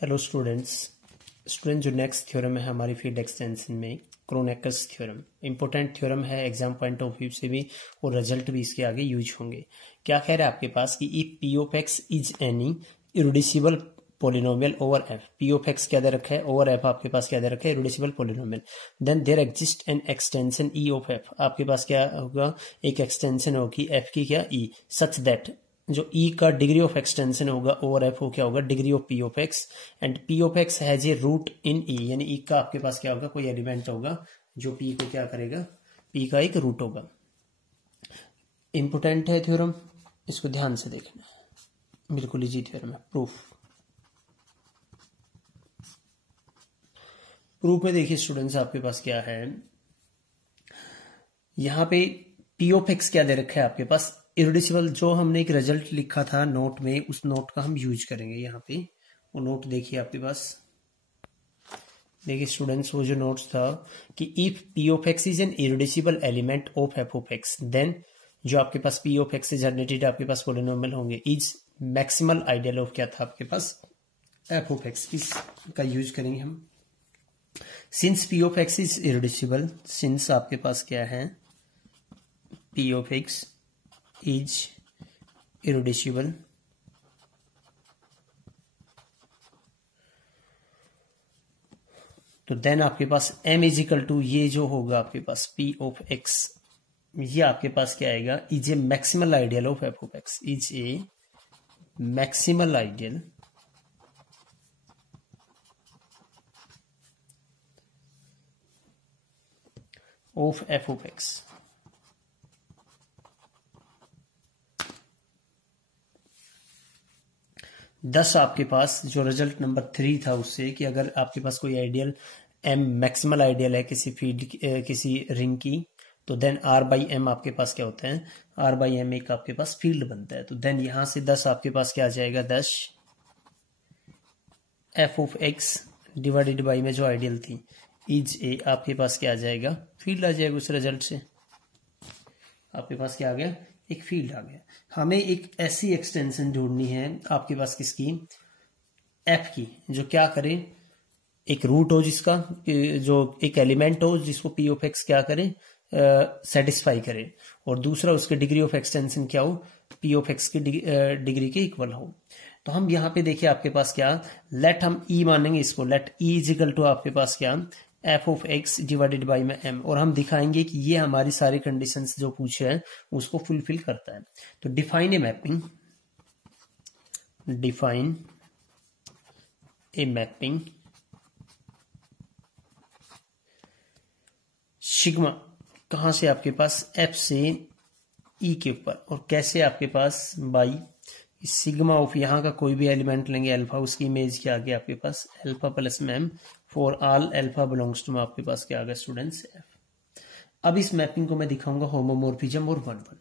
Hello student जो next theorem है हमारी फील्ड एक्सटेंशन में क्रोनेकस थ्योरम इंपॉर्टेंट थ्योरम है एग्जाम पॉइंट ऑफ व्यू से भी और रिजल्ट भी इसके आगे यूज होंगे। क्या कह रहा है आपके पास कि if P of x is any irreducible polynomial over F, P of x क्या दे रखा है ओवर एफ आपके पास क्या दे रखा है irreducible polynomial, then there exist an extension E of F, आपके पास क्या होगा एक एक्सटेंशन होगी एफ की क्या ई, सच दैट जो ई का डिग्री ऑफ एक्सटेंशन होगा ओवर एफ हो क्या होगा degree of P of X, and P of X has a root in E, यानी ई का आपके पास क्या होगा कोई एलिमेंट होगा जो पी को क्या करेगा पी का एक रूट होगा। इंपोर्टेंट है थ्योरम, इसको ध्यान से देखना, बिल्कुल इजी थ्योरम है। प्रूफ में देखिए स्टूडेंट्स आपके पास क्या है, यहां पे पी ऑफ एक्स क्या दे रखा है आपके पास इरेड्यूसिबल, जो हमने एक रिजल्ट लिखा था नोट में उस नोट का हम यूज करेंगे यहाँ पे। वो नोट देखिए आपके पास, देखिए स्टूडेंट्स वो जो नोट्स था कि if P of x is an irreducible element of F of X, then जो आपके पास पी ऑफ एक्स से जनरेटेड आपके पास पोलिनोमियल होंगे इज मैक्सिमल आइडियल ऑफ क्या था आपके पास एफ ऑफ एक्स, इसका यूज करेंगे हम। Since P of x is irreducible, since आपके पास क्या है P of x is irreducible, तो देन आपके पास m इज इक्वल टू ये जो होगा आपके पास p ऑफ x, ये आपके पास क्या आएगा is a maximal ideal of f of x, is a maximal ideal of f of x। दस आपके पास जो रिजल्ट नंबर 3 था उससे कि अगर आपके पास कोई आइडियल m मैक्सिमल आइडियल है किसी फील्ड किसी रिंग की, तो देन r बाई एम आपके पास क्या होता है r बाई एम एक आपके पास फील्ड बनता है। तो देन यहां से 10 आपके पास क्या आ जाएगा 10 f of x divided by में जो आइडियल थी इज ए, आपके पास क्या आ जाएगा फील्ड आ जाएगा। उस रिजल्ट से आपके पास क्या आ गया एक फील्ड आ गया। हमें एक ऐसी एक्सटेंशन जोड़नी है आपके पास किसकी एफ की, जो क्या करे एक रूट हो जिसका, जो एक एलिमेंट हो जिसको पी ऑफ एक्स क्या करे सेटिस्फाई करे, और दूसरा उसके डिग्री ऑफ एक्सटेंशन क्या हो पी ऑफ एक्स की डिग्री के इक्वल हो। तो हम यहाँ पे देखिए आपके पास क्या लेट हम ई मानेंगे इसको, let E is equal to आपके पास क्या F of X divided by में एम, और हम दिखाएंगे कि ये हमारी सारी कंडीशंस जो पूछे हैं उसको फुलफिल करता है। तो define a mapping, define a mapping sigma कहां से आपके पास एफ से ई के ऊपर, और कैसे आपके पास बाई सिग्मा ऑफ यहाँ का कोई भी एलिमेंट लेंगे अल्फा, उसकी इमेज क्या आ गया आपके पास अल्फा प्लस में M for all alpha belongs to आपके पास क्या आ गया स्टूडेंट्स एफ। अब इस मैपिंग को मैं दिखाऊंगा होमोमोर्फिज्म और 1 1।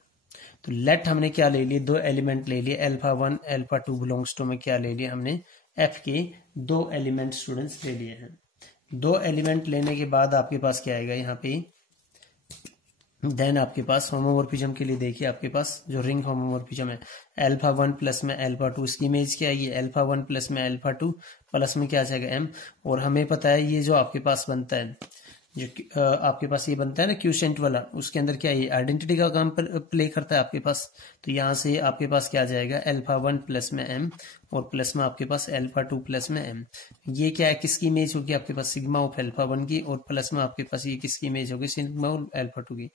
तो लेट हमने क्या ले लिए दो एलिमेंट ले लिए अल्फा 1 अल्फा 2 बिलोंग्स टू में क्या ले लिया हमने एफ के दो एलिमेंट स्टूडेंट्स ले लिए हैं। दो एलिमेंट लेने के बाद आपके पास क्या आएगा यहाँ पे देन आपके पास होमोमोर्फिज्म के लिए देखिए आपके पास जो रिंग होमोमोर्फिज्म है अल्फा 1 प्लस में अल्फा 2, इसकी इमेज क्या है ये अल्फा 1 प्लस में अल्फा 2 प्लस में क्या आ जाएगा एम, और हमें पता है ये जो आपके पास बनता है जो आपके पास ये बनता है ना क्यूसेंट वाला, उसके अंदर क्या ये आइडेंटिटी का काम प्ले करता है आपके पास। तो यहाँ से आपके पास क्या आ जाएगा अल्फा 1 प्लस में एम और प्लस में आपके पास अल्फा 2 प्लस में एम, ये क्या है किसकी इमेज होगी आपके पास सिग्मा ऑफ अल्फा 1 की, और प्लस में आपके पास ये किसकी इमेज होगी सिग्मा ऑफ अल्फा 2 की,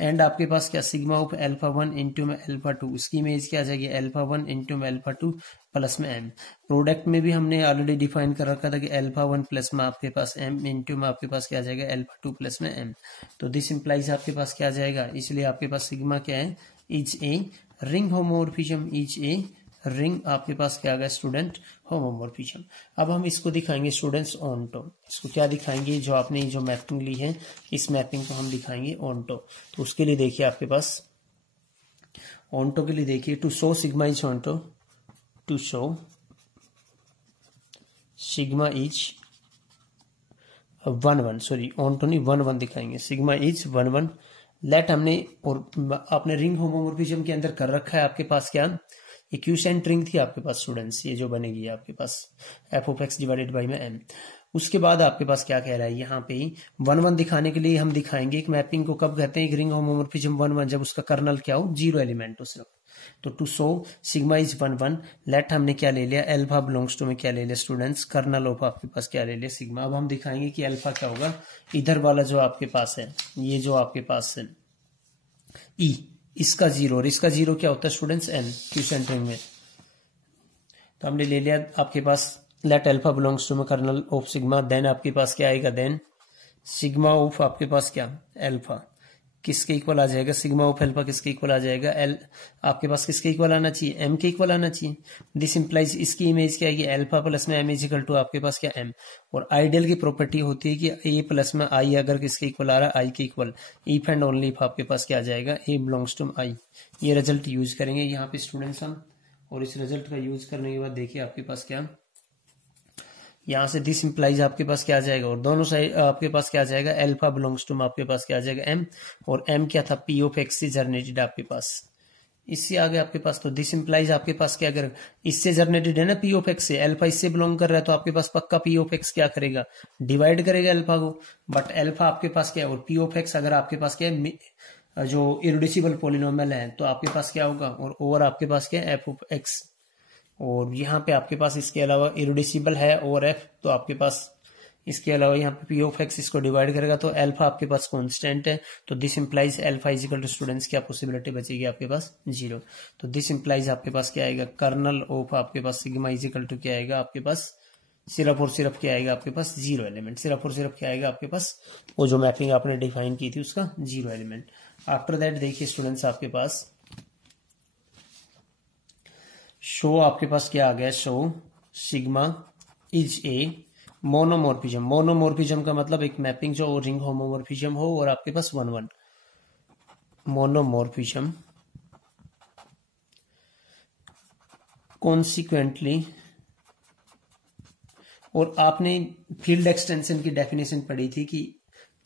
एंड आपके पास क्या सिग्मा ऑफ अल्फा 1 इंटू में अल्फा 2, उसकी इमेज क्या आ जाएगी अल्फा 1 इंटू में अल्फा 2 प्लस में एम। प्रोडक्ट में भी हमने ऑलरेडी डिफाइन कर रखा था कि अल्फा 1 प्लस में आपके पास एम इंटू में आपके पास क्या आ जाएगा अल्फा 2 प्लस में एम। तो दिस इंप्लाइज आपके पास क्या आ जाएगा, इसलिए आपके पास सिग्मा क्या है is a ring homomorphism, is a ring आपके पास क्या आ गया स्टूडेंट होमोमोर्फिज्म। अब हम इसको दिखाएंगे स्टूडेंट्स ऑनटो, इसको क्या दिखाएंगे जो आपने जो मैपिंग ली है इस मैपिंग को हम दिखाएंगे ऑनटो। तो उसके लिए देखिए आपके पास ऑनटो के लिए देखिए to show sigma is onto, to show sigma is 1 1, sorry onto नहीं 1 1 दिखाएंगे, सिग्मा इज 1 1 लेट हमने और आपने रिंग होमोमोर्फिज्म के अंदर कर रखा है आपके पास क्या ये क्यूसेंट रिंग थी आपके पास स्टूडेंट्स, ये जो बनेगी आपके पास F of X divided by में एम। उसके बाद आपके पास क्या कह रहा है यहाँ पे 1 1 दिखाने के लिए हम दिखाएंगे एक मैपिंग को कब कहते हैं, एक रिंग होमोमोर्फिज्म 1 1 जब उसका कर्नल क्या हो, 0 एलिमेंट हो सिर्फ। तो to show sigma is 1 1 let हमने क्या ले लिया, अल्फा बिलोंग्स टू में क्या ले लिया स्टूडेंट्स, कर्नल ऑफ आपके पास क्या ले लिया सिग्मा। अब हम दिखाएंगे कि अल्फा क्या होगा, इधर वाला जो आपके पास है, ये जो आपके पास है ई, इसका 0 और इसका 0 क्या होता है स्टूडेंट्स, एन क्यूसेंट रिंग में। तो हमने ले लिया आपके पास लेट अल्फा बिलोंग्स टू में कर्नल ऑफ सिग्मा, देन आपके पास क्या आएगा, देन सिग्मा ऑफ आपके पास क्या अल्फा किसके इक्वल आ जाएगा, सिग्मा ऑफ अल्फा किसके इक्वल आ जाएगा, एल आपके पास किसके इक्वल आना चाहिए, एम के इक्वल आना चाहिए। दिस इंप्लाइज इसकी इमेज क्या है, अल्फा प्लस में एम इज इक्वल टू आपके पास क्या एम। और आइडियल की प्रॉपर्टी होती है कि ए प्लस में आई अगर किसके इक्वल आ रहा है, आई के equal, if and only if आपके पास क्या आ जाएगा, ए बिलोंग्स टू आई। ये रिजल्ट यूज करेंगे यहाँ पे स्टूडेंट्स हम, और इस रिजल्ट का यूज करने के बाद देखिए आपके पास क्या, यहां से दिस इंप्लाइज आपके पास क्या आ जाएगा, और दोनों साइड आपके पास क्या आ जाएगा, अल्फा बिलोंग्स टू आपके पास क्या आ जाएगा एम, और एम क्या था, पी ऑफ एक्स से जनरेटेड आपके पास, इससे आगे आपके पास। तो दिस इंप्लाइज आपके पास क्या, अगर इससे जनरेटेड है ना पी ऑफ एक्स से, अल्फा इससे बिलोंग कर रहा है तो आपके पास पक्का पी ऑफ एक्स क्या करेगा, डिवाइड करेगा अल्फा को। बट अल्फा आपके पास क्या है, और पी ऑफ एक्स अगर आपके पास क्या है, जो इररेड्यूसिबल पॉलिनोमियल है तो आपके पास क्या होगा, और ओवर आपके पास क्या है एफ ऑफ एक्स। और यहाँ पे आपके पास इसके अलावा इररेड्यूसिबल है और एफ, तो आपके पास इसके अलावा यहाँ पे पी ऑफ एक्स इसको डिवाइड करेगा तो अल्फा आपके पास कांस्टेंट है। तो this implies alpha is equal to students क्या पॉसिबिलिटी बचेगी आपके पास 0। तो दिस इंप्लाइज आपके पास क्या आएगा, कर्नल ऑफ आपके पास सिग्मा इज इक्वल टू क्या आएगा आपके पास, सिर्फ और सिर्फ क्या आएगा आपके पास 0 एलिमेंट, सिर्फ और सिर्फ क्या आएगा आपके पास, वो जो मैपिंग आपने डिफाइन की थी उसका 0 एलिमेंट। आफ्टर दैट देखिए स्टूडेंट्स आपके पास शो आपके पास क्या आ गया, शो सिग्मा इज ए मोनोमॉर्फिज्म। मोनोमॉर्फिज्म का मतलब एक मैपिंग जो रिंग होमोमॉर्फिज्म हो और आपके पास 1 1 मोनोमॉर्फिज्म कॉन्सिक्वेंटली। और आपने फील्ड एक्सटेंशन की डेफिनेशन पढ़ी थी कि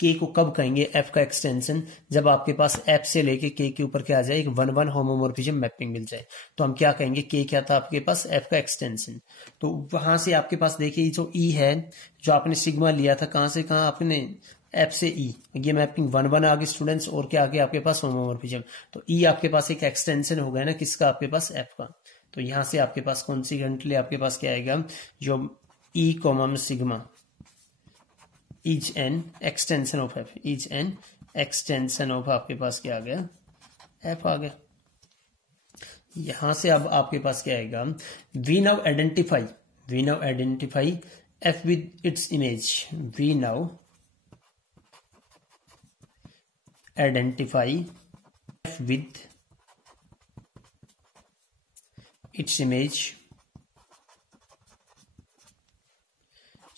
के को कब कहेंगे एफ का एक्सटेंशन, जब आपके पास एफ से लेके के ऊपर क्या आ जाए, एक 1 1 होमोमॉर्फिज्म मैपिंग मिल जाए तो हम क्या कहेंगे, के क्या था आपके पास एफ का एक्सटेंशन। तो वहां से आपके पास देखिए जो ई है, जो आपने सिग्मा लिया था कहां से कहां, आपने एफ से ई, ये मैपिंग 1 1 आ गई स्टूडेंट्स, और क्या आ गया आपके पास होमोमॉर्फिज्म। तो ई आपके पास एक एक्सटेंशन हो गया ना किसका, आपके पास एफ का। तो यहां से आपके पास कॉन्सिक्वेंटली आपके पास क्या आएगा, जो E comma sigma is an extension of F, is an extension of आपके पास क्या आ गया, एफ आ गया। यहां से अब आपके पास क्या आएगा, we now identify F with its image, we now identify F with its image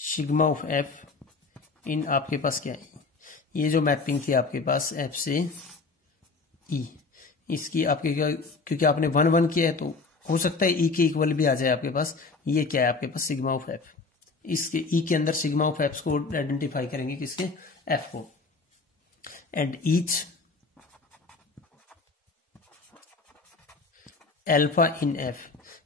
sigma of F in आपके पास क्या है, ये जो मैपिंग थी आपके पास एफ से ई, इसकी आपके क्या, क्योंकि आपने 1 1 किया है तो हो सकता है ई के इक्वल भी आ जाए आपके पास। ये क्या है आपके पास सिग्मा ऑफ एफ, इसके ई के अंदर सिग्मा ऑफ एफ को आइडेंटिफाई करेंगे किसके, एफ को। And each alpha in F,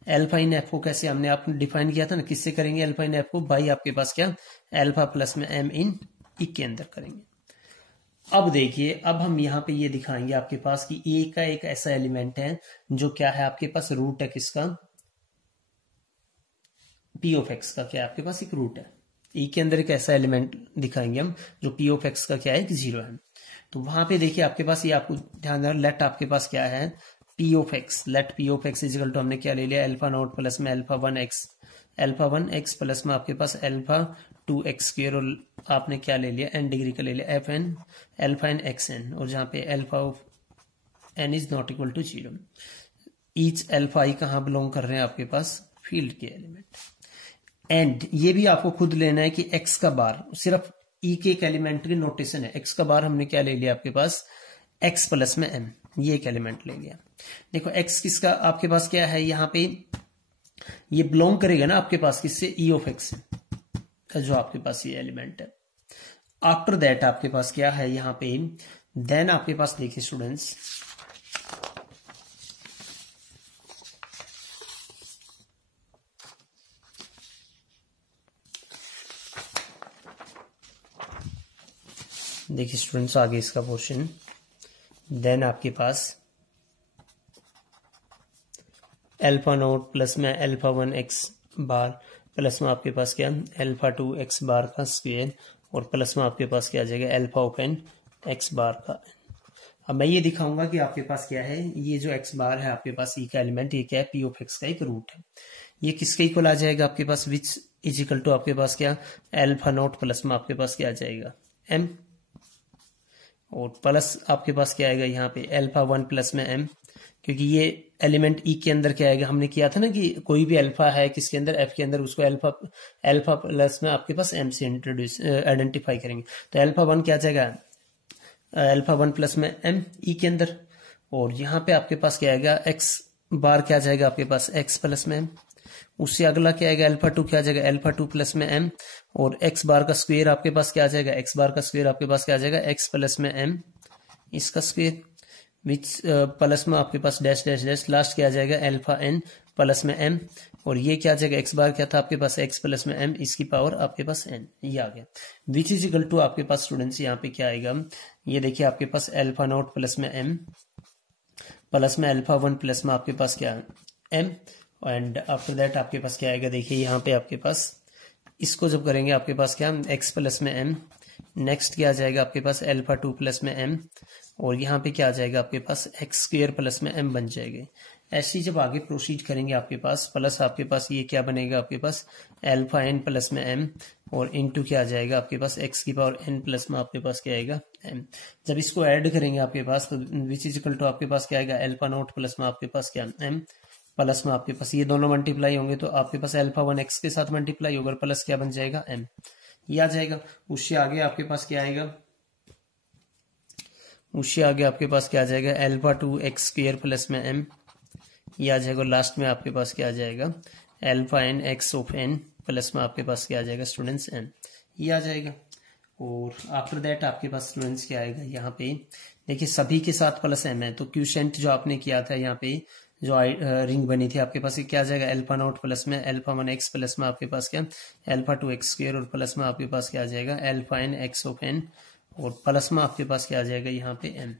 alpha in F को कैसे हमने आपने डिफाइन किया था ना, किससे करेंगे अल्फा इन एफ को, बाई आपके पास क्या अल्फा प्लस में एम इन ई के अंदर करेंगे। अब देखिए अब हम यहाँ पे ये दिखाएंगे आपके पास कि ए का एक ऐसा एलिमेंट है जो क्या है आपके पास रूट है किसका, पी ऑफ एक्स का क्या है आपके पास एक रूट है। ई के अंदर एक ऐसा एलिमेंट दिखाएंगे हम जो पी ऑफ एक्स का क्या है, 0 है। तो वहां पे देखिए आपके पास ये आपको ध्यान देना, लेट आपके पास क्या है P of x, let p of x is equal to हमने क्या ले लिया, अल्फा नॉट प्लस में अल्फा 1 एक्स प्लस में आपके पास अल्फा 2 एक्स स्क्वायर, और आपने क्या ले लिया एन डिग्री का ले लिया F N alpha N X N, और जहां पे alpha of N is not equal to 0। Each alpha I कहां बिलोंग कर रहे हैं आपके पास, फील्ड के एलिमेंट। एंड ये भी आपको खुद लेना है कि एक्स का बार, सिर्फ ई के एक एलिमेंट की नोटेशन है, एक्स का बार हमने क्या ले लिया आपके पास एक्स प्लस में एम, ये एक एलिमेंट ले लिया। देखो एक्स किसका आपके पास क्या है, यहाँ पे ये बिलोंग करेगा ना आपके पास किससे, ई ऑफ एक्स का जो आपके पास ये एलिमेंट है। आफ्टर दैट आपके पास क्या है यहाँ पे, देन आपके पास देखिए स्टूडेंट्स देखिए स्टूडेंट्स आगे इसका पोर्शन, देन आपके पास अल्फा नोट प्लस में अल्फा 1 एक्स बार प्लस में आपके पास क्या अल्फा 2 एक्स बार का स्क्वायर और प्लस में आपके पास क्या आ जाएगा अल्फा ऑफ एन एक्स बार का। अब मैं ये दिखाऊंगा कि आपके पास क्या है, ये जो एक्स बार है आपके पास ई का एलिमेंट, ये क्या है पी ऑफ एक्स का एक रूट है। ये किसके इक्वल आ जाएगा आपके पास, विच इज इक्वल टू आपके पास क्या अल्फा नोट प्लस में आपके पास क्या आ जाएगा एम, और प्लस आपके पास क्या आएगा यहाँ पे अल्फा 1 प्लस में एम, क्योंकि ये एलिमेंट ई के अंदर क्या आएगा, हमने किया था ना कि कोई भी अल्फा है किसके अंदर एफ के अंदर, उसको अल्फा प्लस में आपके पास एम से इंट्रोड्यूस आइडेंटिफाई करेंगे। तो अल्फा 1 क्या आ जाएगा अल्फा 1 प्लस में एम ई के अंदर, और यहाँ पे आपके पास क्या आएगा एक्स बार क्या आ जाएगा आपके पास एक्स प्लस में एम, उससे अगला क्या आएगा अल्फा 2 क्या आ जाएगा अल्फा 2 प्लस में एम, और एक्स बार का स्क्वायर आपके पास क्या आ जाएगा एक्स बार का स्क्वायर आपके पास क्या आ जाएगा एक्स प्लस में एम इसका स्क्वायर, विच प्लस में आपके पास डैश डैश डैश लास्ट क्या आ जाएगा अल्फा एन प्लस में एम, और ये क्या आ जाएगा एक्स बार क्या था आपके पास एक्स प्लस में एम इसकी पावर आपके पास एन, ये आ गया विच इज इक्वल टू आपके पास स्टूडेंट्स यहाँ पे क्या आएगा, ये देखिए आपके पास अल्फा नोट प्लस में एम प्लस में अल्फा 1 प्लस में आपके पास क्या एम, एंड आफ्टर दैट आपके पास क्या आएगा, देखिए यहाँ पे आपके पास इसको जब करेंगे आपके पास क्या एक्स प्लस में एम, नेक्स्ट क्या आ जाएगा आपके पास अल्फा 2 प्लस में एम, और यहाँ पे क्या आ जाएगा आपके पास एक्स स्क्वायर प्लस में एम बन जाएगा। ऐसे ही जब आगे प्रोसीड करेंगे आपके पास प्लस आपके पास ये क्या बनेगा आपके पास अल्फा एन प्लस में एम, और इनटू क्या आ जाएगा आपके पास एक्स की पावर एन प्लस में आपके पास क्या आएगा एम। जब इसको ऐड करेंगे आपके पास तो विच इज इक्वल टू आपके पास क्या आएगा अल्फा नोट प्लस में आपके पास क्या एम, प्लस में आपके पास ये दोनों मल्टीप्लाई होंगे तो आपके पास अल्फा 1 एक्स के साथ मल्टीप्लाई होगा, प्लस क्या बन जाएगा एम, ये आ जाएगा। उससे आगे आपके पास क्या आएगा, उससे आगे आपके पास क्या आ जाएगा अल्फा 2 एक्स स्क्वायर प्लस में एम, ये आ जाएगा। लास्ट में आपके पास क्या आ जाएगा alpha N x of n plus में आपके पास क्या आ जाएगा स्टूडेंट्स एम, ये आ जाएगा। और आफ्टर दैट आपके पास स्टूडेंट्स क्या आएगा, यहाँ पे देखिए सभी के साथ प्लस एम है, तो क्यूशेंट जो आपने किया था यहाँ पे जो रिंग बनी थी आपके पास, ये क्या आ जाएगा अल्फा नोट प्लस में अल्फा 1 एक्स प्लस में आपके पास क्या अल्फा 2 एक्स स्क्वायर, और प्लस में आपके पास क्या आ जाएगा alpha N x of n, और प्लस में आपके पास क्या आ जाएगा यहाँ पे एम।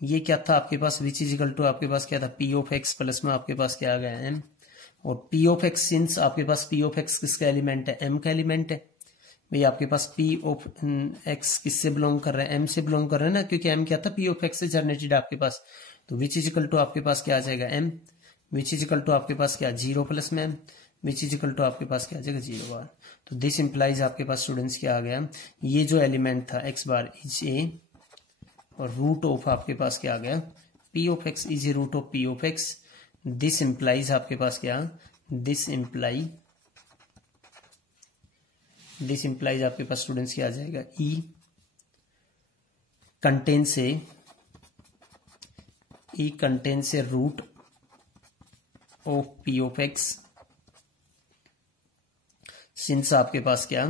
ये क्या था आपके पास विच इज इक्वल टू आपके पास क्या था पी ऑफ एक्स प्लस में आपके पास क्या आ गया एम, और पी ऑफ एक्स सिंस आपके पास पी ऑफ एक्स किसका एलिमेंट है एम का एलिमेंट है भाई, आपके पास पी ऑफ एक्स किससे बिलोंग कर रहा है एम से बिलोंग कर रहा है ना, क्योंकि एम क्या था पी ऑफ एक्स से जनरेटेड आपके पास, तो विच इज इक्वल टू आपके पास क्या आ जाएगा m, which is equal to आपके पास क्या 0 प्लस में m, which is equal to आपके पास क्या आ जाएगा 0 बार। तो दिस इंप्लाइज आपके पास स्टूडेंट्स क्या आ गया, ये जो एलिमेंट था एक्स बार इज ए, और रूट ऑफ आपके पास क्या आ गया p of x is a root of P of x. This implies आपके पास क्या, दिस इंप्लाइज आपके पास स्टूडेंट्स क्या आ जाएगा ई contains root of P of x, since आपके पास क्या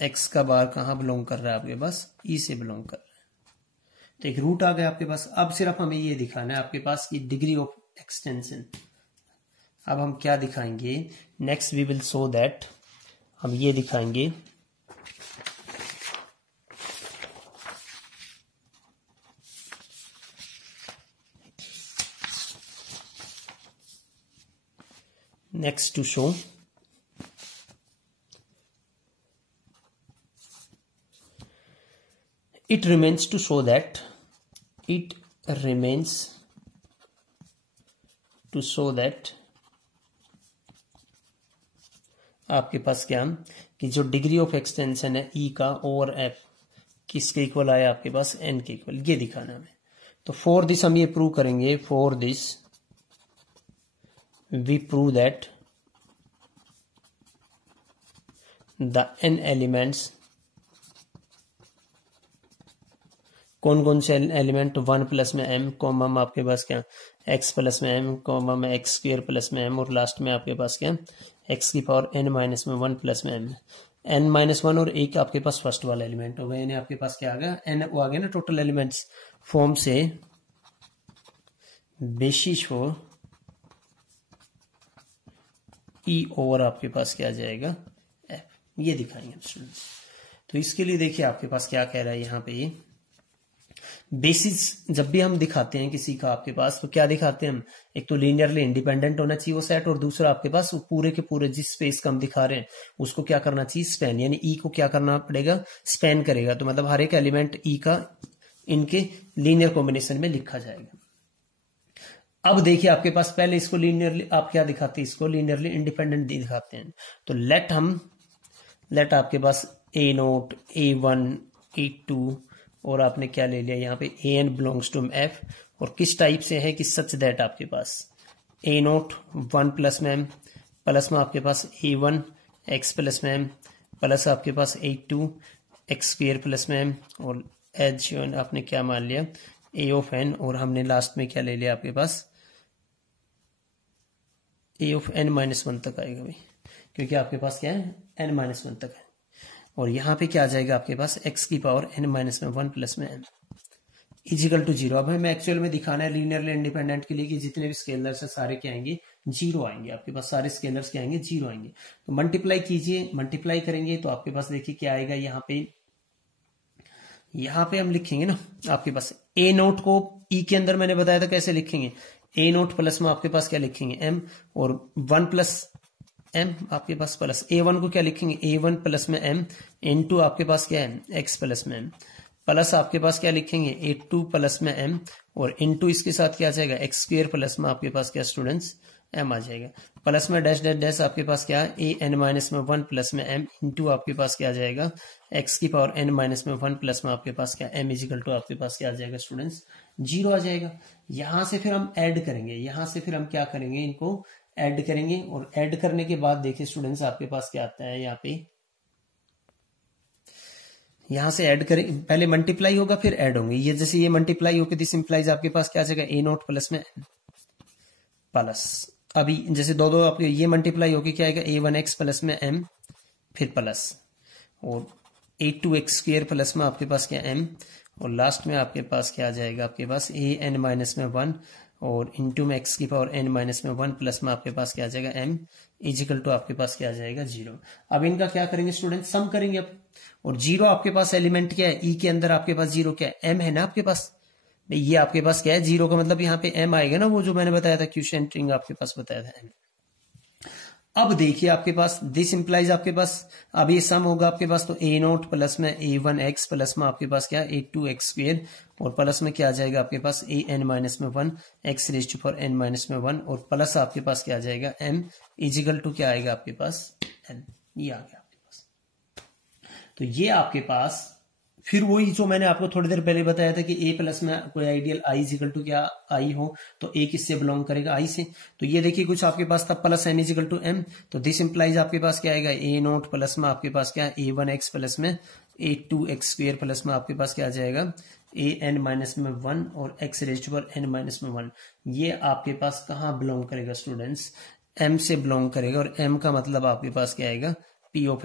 एक्स का बार कहां बिलोंग कर रहा है आपके पास ई से बिलोंग कर रहा है, तो एक रूट आ गया आपके पास। अब सिर्फ हमें ये दिखाना है आपके पास की डिग्री ऑफ एक्सटेंशन। अब हम क्या दिखाएंगे next, we will show that, हम ये दिखाएंगे next to show it remains to show that आपके पास क्या कि जो डिग्री ऑफ एक्सटेंशन है ई का ओवर एफ किसके इक्वल आया आपके पास एन के इक्वल, ये दिखाना हमें। तो फॉर दिस हम ये प्रूव करेंगे, for this we prove that the n elements, कौन कौन से एलिमेंट 1 प्लस में एम कॉमा में आपके पास क्या एक्स प्लस में एम कॉमा में एक्स स्क्वायर प्लस में एम, और लास्ट में आपके पास क्या एक्स की पावर एन माइनस में 1 प्लस में एम, एन माइनस 1 और एक आपके पास फर्स्ट वाला एलिमेंट होगा, यानी आपके पास क्या आ गया एन वो आ गया ना टोटल एलिमेंट्स फॉर्म से बेसिस फॉर ई ओवर आपके पास क्या आ जाएगा एफ, ये दिखाएंगे स्टूडेंट्स। तो इसके लिए देखिए आपके पास क्या कह रहा है यहाँ पे, ये बेसिस जब भी हम दिखाते हैं किसी का आपके पास, तो क्या दिखाते हैं हम, एक तो लीनियरली इंडिपेंडेंट होना चाहिए वो सेट, और दूसरा आपके पास वो पूरे के पूरे जिस स्पेस का हम दिखा रहे हैं उसको क्या करना चाहिए, स्पैन, यानी ई को क्या करना पड़ेगा, स्पैन करेगा। तो मतलब हर एक एलिमेंट ई का इनके लीनियर कॉम्बिनेशन में लिखा जाएगा। अब देखिए आपके पास पहले इसको लीनियरली आप क्या दिखाते हैं, इसको लीनियरली इंडिपेंडेंट दिखाते हैं। तो लेट आपके पास A0, A1, A2 और आपने क्या ले लिया यहाँ पे AN बिलोंग्स टू F, और किस टाइप से है कि सच दैट आपके पास A0 1 प्लस में M, प्लस में आपके पास A1 X प्लस में M, प्लस आपके पास A2 X स्क्वेयर प्लस में M, और एच आपने क्या मान लिया A ऑफ N, और हमने लास्ट में क्या ले लिया आपके पास A ऑफ N माइनस 1 तक आएगा भाई, क्योंकि आपके पास क्या है N माइनस 1 तक है। और यहाँ पे क्या आ जाएगा आपके पास x की पावर n माइनस में 1 प्लस में m इजिकल टू 0। अब हमें एक्चुअल में दिखाना है लीनियरली इंडिपेंडेंट के लिए कि जितने भी स्केलर्स है सारे क्या आएंगे, 0 आएंगे। आपके पास सारे स्केलर्स क्या आएंगे, 0 आएंगे। तो मल्टीप्लाई कीजिए, मल्टीप्लाई करेंगे तो आपके पास देखिए क्या आएगा, यहाँ पे हम लिखेंगे ना आपके पास A0 को E के अंदर मैंने बताया था कैसे लिखेंगे, A0 प्लस में आपके पास क्या लिखेंगे m, और 1 प्लस m आपके पास प्लस A1 को क्या लिखेंगे A1 प्लस में m इनटू आपके पास क्या है x प्लस में m, प्लस आपके पास क्या लिखेंगे A2 प्लस में m, और इनटू इसके साथ क्या आ जाएगा x स्क्वायर प्लस में आपके पास क्या स्टूडेंट्स m आ जाएगा, प्लस में डैश डैश डैश आपके पास क्या AN माइनस में 1 प्लस में m इनटू आपके पास क्या आ जाएगा x की पावर n माइनस में 1 प्लस में आपके पास क्या m इजिकल टू आपके पास क्या आ जाएगा स्टूडेंट्स 0 आ जाएगा। यहां से फिर हम ऐड करेंगे, यहां से फिर हम क्या करेंगे, इनको ऐड करेंगे, और ऐड करने के बाद देखिए स्टूडेंट्स आपके पास क्या आता है, यहाँ पे यहां से ऐड करें, पहले मल्टीप्लाई होगा फिर ऐड होंगे, ये जैसे ये मल्टीप्लाई होकर दिस इंप्लाइज आपके पास क्या आ जाएगा A0 प्लस में प्लस, अभी जैसे दो आपके ये मल्टीप्लाई होकर क्या आएगा A1x प्लस में m फिर प्लस, और A2x स्क्वायर प्लस में आपके पास क्या m, और लास्ट में आपके पास क्या आ जाएगा आपके पास AN माइनस में 1 और इंटू में x की पावर n माइनस में 1 प्लस में आपके पास क्या आ जाएगा m इजिकल टू आपके पास क्या आ जाएगा 0। अब इनका क्या करेंगे स्टूडेंट, सम करेंगे अब, और 0 आपके पास एलिमेंट क्या है E के अंदर आपके पास 0 क्या है m है ना आपके पास, ये आपके पास क्या है 0 का मतलब यहाँ पे m आएगा ना, वो जो मैंने बताया था क्वेश्चन आपके पास बताया था m। अब देखिए आपके पास दिस इंप्लाइज आपके पास अब ये सम होगा आपके पास, तो A0 प्लस में A1x प्लस में आपके पास क्या A2x स्क्वेयर, और प्लस में क्या आ जाएगा आपके पास AN माइनस में 1 x raise to power n minus में 1, और प्लस आपके पास क्या आ जाएगा m इजिकल टू क्या आएगा आपके पास n, ये आ गया आपके पास। तो ये आपके पास फिर वही जो मैंने आपको थोड़ी देर पहले बताया था कि A प्लस में कोई आइडियल I इजिकल टू क्या I हो, तो A किससे बिलोंग करेगा I से। तो ये देखिए कुछ आपके पास था plus m is equal to m, तो दिस इंप्लाइज आपके पास क्या आएगा A0 प्लस में आपके पास क्या A1x प्लस में A2x स्क्वेयर प्लस में आपके पास क्या आ जाएगा AN माइनस में 1 और x raise to power n minus में 1। ये आपके पास कहाँ बिलोंग करेगा स्टूडेंट्स, m से बिलोंग करेगा, और m का मतलब आपके पास क्या आएगा P ऑफ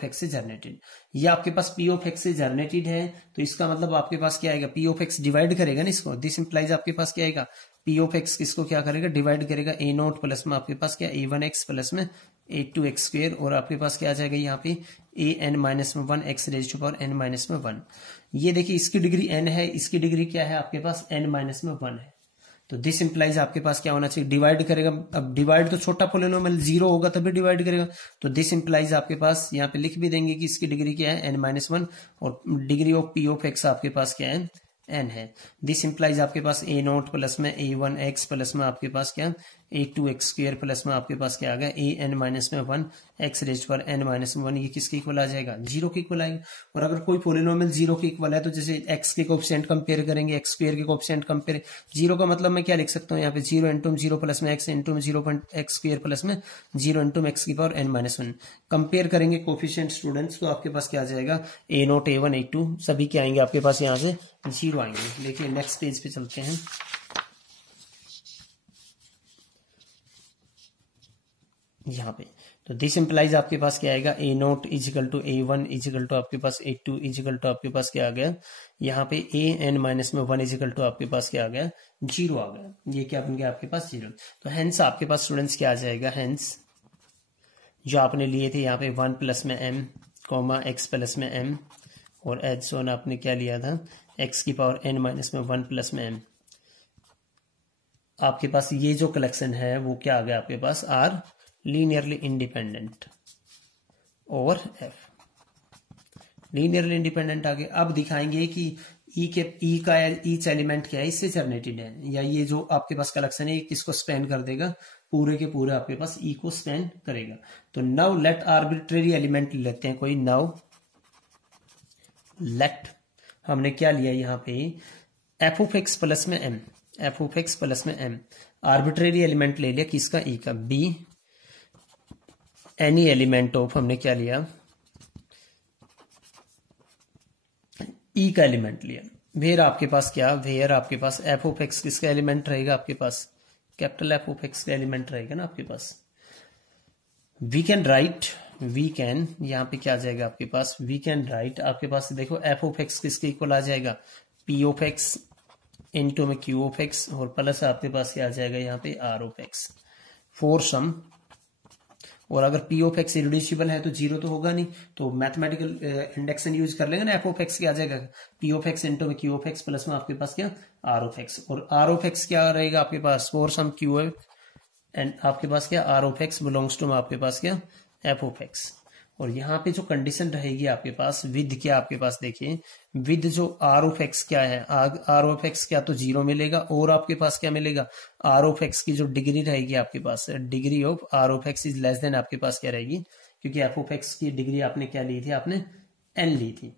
x से जनरेटेड। ये आपके पास P ऑफ x से जनरेटेड है, तो इसका मतलब आपके पास क्या आएगा P ऑफ x डिवाइड करेगा ना इसको, दिस इंप्लाइज आपके पास क्या आएगा P ऑफ x किसको क्या करेगा डिवाइड करेगा A0 प्लस में आपके पास क्या A1x प्लस में A2x स्क्वेयर, और आपके पास क्या आ जाएगा यहाँ पे AN माइनस में 1 x raise to power n minus में 1। ये देखिए इसकी डिग्री n है, इसकी डिग्री क्या है आपके पास n माइनस में 1 है, तो दिस इंप्लाइज आपके पास क्या होना चाहिए डिवाइड करेगा। अब डिवाइड तो छोटा पोलिनोमियल 0 होगा तभी डिवाइड करेगा, तो दिस इंप्लाइज आपके पास यहाँ पे लिख भी देंगे कि इसकी डिग्री क्या है n माइनस 1, और degree of P of x आपके पास क्या है n है। दिस इंप्लाइज आपके पास A0 प्लस में A1x प्लस में आपके पास क्या A2x स्क्वेयर प्लस में आपके पास क्या आ गया AN माइनस में 1 x रेज पर n माइनस में 1, ये किसके इक्वल आ जाएगा 0 के इक्वल आएगा। और अगर कोई पोलिनोमियल 0 के इक्वल है तो जैसे x के कोएफिशिएंट कंपेयर करेंगे, x स्क्वेयर के कोएफिशिएंट कंपेयर, 0 का मतलब मैं क्या लिख सकता हूँ यहाँ पे 0 इंटू 0 प्लस में x into 0 x square plus में 0 इंटू x की पावर n माइनस 1। कंपेयर करेंगे कोएफिशिएंट स्टूडेंट्स, तो आपके पास क्या आ जाएगा A0 A1 A2 सभी क्या आएंगे आपके पास यहाँ से 0 आएंगे। देखिए नेक्स्ट पेज पे चलते हैं। यहाँ पे तो दिस इंप्लाइज आपके पास क्या आएगा A0 is equal to A1 is equal to आपके पास A2 इजिकल टू आपके पास क्या आ गया यहाँ पे AN माइनस में 1 इजिकल टू आपके पास क्या आ गया 0 आ गया। ये क्या बन गया आपके पास 0। तो हेंस आपके पास स्टूडेंट्स क्या आ जाएगा, हेंस जो आपने लिए थे यहाँ पे 1 प्लस में m कॉमा एक्स प्लस में एम, और एच सोन आपने क्या लिया था, एक्स की पावर एन माइनस में 1 प्लस में एम। आपके पास ये जो कलेक्शन है वो क्या आ गया आपके पास, are linearly independent over F, linearly independent आ गए। अब दिखाएंगे कि ई का ईच एलिमेंट क्या है, इससे जनरेटेड है, या ये जो आपके पास कलेक्शन है ये किसको स्पेन कर देगा, पूरे के पूरे आपके पास ई को स्पेन करेगा। तो नाउ लेट आर्बिट्रेरी एलिमेंट लेते हैं कोई, नाउ लेट हमने क्या लिया यहाँ पे, एफ ऑफ एक्स प्लस में m, f of x plus में एम, आर्बिट्रेरी एलिमेंट ले लिया किसका, ई का, बी एनी एलिमेंट ऑफ, हमने क्या लिया, ई का एलिमेंट लिया। वेयर आपके पास क्या, वेयर आपके पास एफ ऑफ एक्स किसका एलिमेंट रहेगा आपके पास, कैपिटल एफ ऑफ एक्स का एलिमेंट रहेगा ना आपके पास। We can write, we can यहाँ पे क्या आ जाएगा आपके पास, वी कैन राइट आपके पास देखो एफ ऑफ एक्स किसके इक्वल आ जाएगा, पी ऑफ एक्स इनटू में क्यू ऑफ एक्स, और प्लस आपके पास क्या आ जाएगा यहाँ पे r of x for some. और अगर पी ऑफ एक्स इरिड्यूसिबल है तो जीरो तो होगा नहीं, तो मैथमेटिकल इंडेक्शन यूज कर लेंगे ना, एफ ऑफ एक्स क्या आ जाएगा, पी ऑफ एक्स इनटू में क्यू ऑफ एक्स प्लस में आपके पास क्या आर ऑफ एक्स, और आर ऑफ एक्स क्या रहेगा आपके पास, for some Q F and आपके पास क्या R of X belongs to आपके पास क्या एफ ऑफ एक्स। और यहाँ पे जो कंडीशन रहेगी आपके पास विद क्या आपके पास देखिए, विद जो आर ऑफ एक्स क्या है, आर ऑफ एक्स क्या तो जीरो मिलेगा, और आपके पास क्या मिलेगा, आर ऑफ एक्स की जो डिग्री रहेगी आपके पास, degree of are of x is less than आपके पास क्या रहेगी, क्योंकि एफ ऑफ एक्स की डिग्री आपने क्या ली थी, आपने एन ली थी,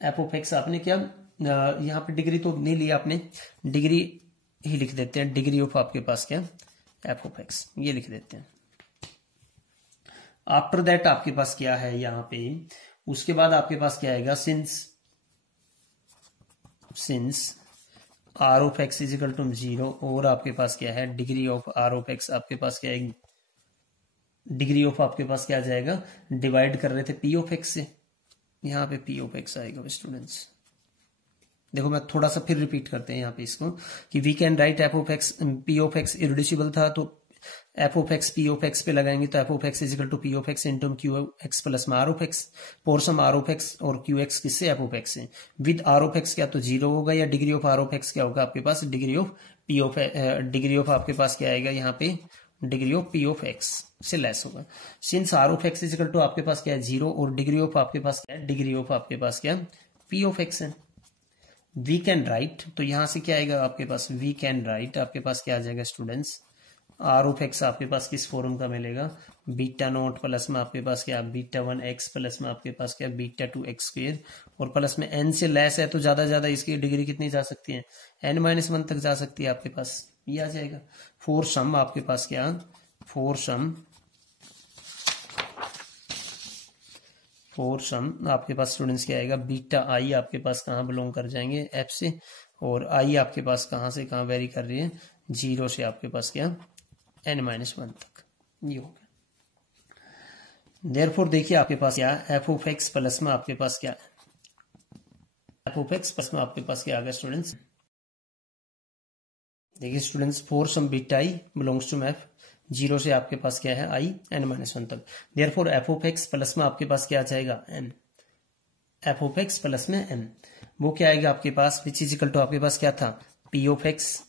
एफ ऑफ एक्स आपने क्या यहाँ पे डिग्री तो नहीं ली आपने, डिग्री ही लिख देते हैं, डिग्री ऑफ आपके पास क्या एफ ऑफ एक्स ये लिख देते हैं। आफ्टर दैट आपके पास क्या है यहाँ पे, उसके बाद आपके पास क्या आएगा, since are of x is equal to 0, और आपके पास क्या है degree of are of x आपके पास क्या है, डिग्री ऑफ आपके पास क्या आ जाएगा, डिवाइड कर रहे थे पी ऑफ एक्स से, यहाँ पे पी ऑफ एक्स आएगा स्टूडेंट्स। देखो मैं थोड़ा सा फिर रिपीट करते हैं यहाँ पे इसको, कि we can write F of X, P of X irreducible था तो F of X P of X पे लगाएंगे, तो F of x is equal to P of x into Q X plus में R of X, for some R of x और Q X किससे F of X से, with R of x क्या तो zero होगा, या degree of are of x क्या होगा आपके पास, degree of P of, degree of आपके पास क्या आएगा यहाँ पे, degree of P of X से लेस होगा। Since are of x is equal to आपके पास क्या है जीरो, और डिग्री ऑफ आपके पास क्या है, डिग्री ऑफ आपके पास क्या पी ऑफ एक्स है। वी कैन राइट, तो यहां से क्या आएगा आपके पास, वी कैन राइट आपके पास क्या आ जाएगा स्टूडेंट्स, आर ऑफ एक्स आपके पास किस फॉर्म का मिलेगा, बीटा नोट प्लस में आपके पास क्या बीटा 1 एक्स प्लस में आपके पास क्या बीटा 2 एक्स स्क्वायर, और प्लस में एन से लेस है तो ज्यादा इसकी डिग्री कितनी जा सकती है, n-1 तक जा सकती है आपके पास, ये आ जाएगा। फोर सम आपके पास क्या, फोर सम आपके पास स्टूडेंट्स क्या आएगा, बीटा आई आपके पास कहाँ बिलोंग कर जाएंगे एफ से, और आई आपके पास कहाँ से कहाँ वेरी कर रही है, 0 से आपके पास क्या n-1 तक, ये हो गया। देयरफॉर देखिए आपके पास क्या एफ ऑफ एक्स प्लस में आपके पास क्या, एफ ऑफ एक्स प्लस में आपके पास क्या आ गया स्टूडेंट्स, देखिए students for some beta i belongs to f, 0 से आपके पास क्या है आई n-1 तक, therefore f of x plus में आपके पास क्या आ जाएगा m, f of x plus में m, वो क्या आएगा आपके पास, विच इज इक्वल टू आपके पास क्या था p of x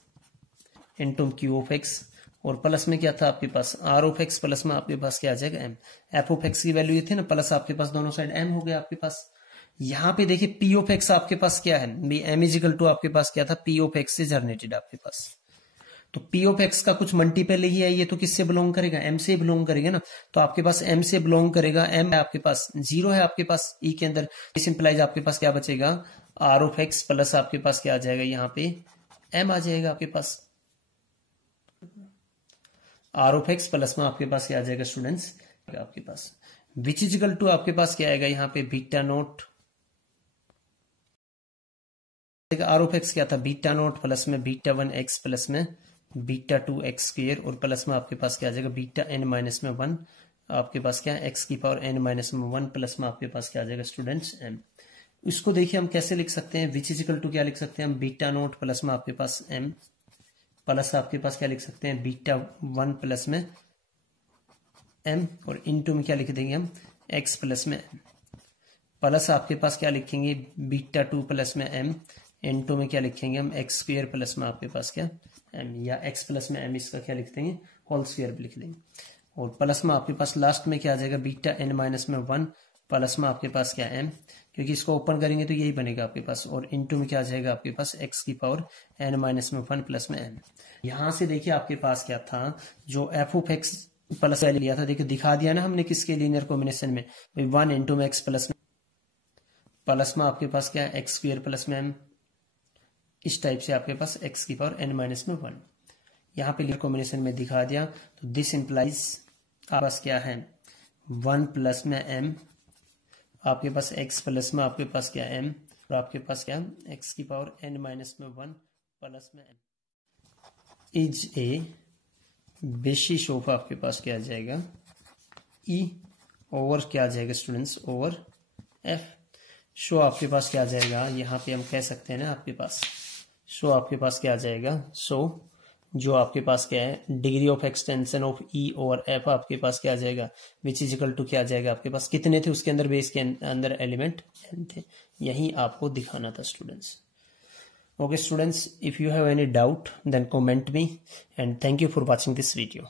into q of x, और प्लस में क्या था आपके पास आर ऑफ एक्स प्लस में आपके पास क्या आ जाएगा m, एफ ऑफ एक्स की वैल्यू ये थी ना, प्लस आपके पास दोनों साइड m हो गया आपके पास। यहाँ पे देखिए पी ऑफ एक्स आपके पास क्या है, m इज इक्वल टू आपके पास क्या था पी ऑफ एक्स से जनरेटेड आपके पास, तो पी ऑफ एक्स का कुछ मल्टीपल ही है, ये तो किससे बिलोंग करेगा, एम से बिलोंग करेगा ना, तो आपके पास एम से बिलोंग करेगा, एम आपके पास 0 है आपके पास ई के अंदर, इस इंप्लाइज आपके पास क्या बचेगा आर ऑफ एक्स प्लस आपके पास क्या आ जाएगा यहाँ पे एम आ जाएगा आपके पास, आर ऑफ एक्स प्लस में आपके पास क्या आ जाएगा स्टूडेंट्स आपके पास, विच इज इक्वल टू आपके पास क्या आएगा यहाँ पे beta naught, r of x क्या था बीटा नोट प्लस में बीटा 1 एक्स प्लस में बीटा 2 एक्स स्क्वायर, और प्लस में आपके पास क्या आ जाएगा बीटा n-1 आपके पास क्या एक्स की पावर n-1 प्लस में आपके पास क्या आ जाएगा स्टूडेंट्स m। इसको देखिए हम कैसे लिख सकते हैं, विच इज इक्वल टू क्या लिख सकते हैं हम बीटा नोट प्लस में आपके पास m, प्लस आपके पास क्या लिख सकते हैं बीटा 1 प्लस में m, और इनटू में क्या लिख देंगे हम एक्स प्लस में एम, प्लस आपके पास क्या लिखेंगे बीटा 2 प्लस में एम, N2 में क्या लिखेंगे हम एक्स स्क्वायर प्लस में आपके पास क्या एम, या एक्स प्लस में एम इसका क्या लिख देंगे होल स्क्वायर लिख देंगे। और प्लस में आपके पास लास्ट में क्या आ जाएगा बीटा n माइनस में 1 प्लस में आपके पास क्या m, क्योंकि इसको ओपन करेंगे तो यही बनेगा आपके पास, और इनटू में क्या आ जाएगा आपके पास x की पावर n माइनस में 1 प्लस में m। यहां से देखिए आपके पास क्या था, जो f of x plus value लिया था, देखिए दिखा दिया ना हमने किसके लीनियर कॉम्बिनेशन में, भाई 1 इंटू में x प्लस में आपके पास क्या एक्स स्क्वायर प्लस में m, इस टाइप से आपके पास x की पावर n माइनस में 1 यहाँ पे लीनियर कॉम्बिनेशन में दिखा दिया। तो दिस इंप्लाइज आपके पास क्या है 1 प्लस में m, आपके पास x प्लस में आपके पास क्या m, और आपके पास क्या x की पावर n माइनस में 1 प्लस में m is a basis of आपके पास क्या आ जाएगा e ओवर क्या आ जाएगा स्टूडेंट्स ओवर f। शो आपके पास क्या आ जाएगा, यहाँ पे हम कह सकते हैं ना आपके पास शो आपके पास क्या आ जाएगा, सो जो आपके पास क्या है degree of extension of E over F आपके पास क्या आ जाएगा विच इज इक्वल टू क्या आ जाएगा आपके पास कितने थे उसके अंदर, बेस के अंदर एलिमेंट n थे, यही आपको दिखाना था students. Okay students, if you have any doubt then comment me, and thank you for watching this video.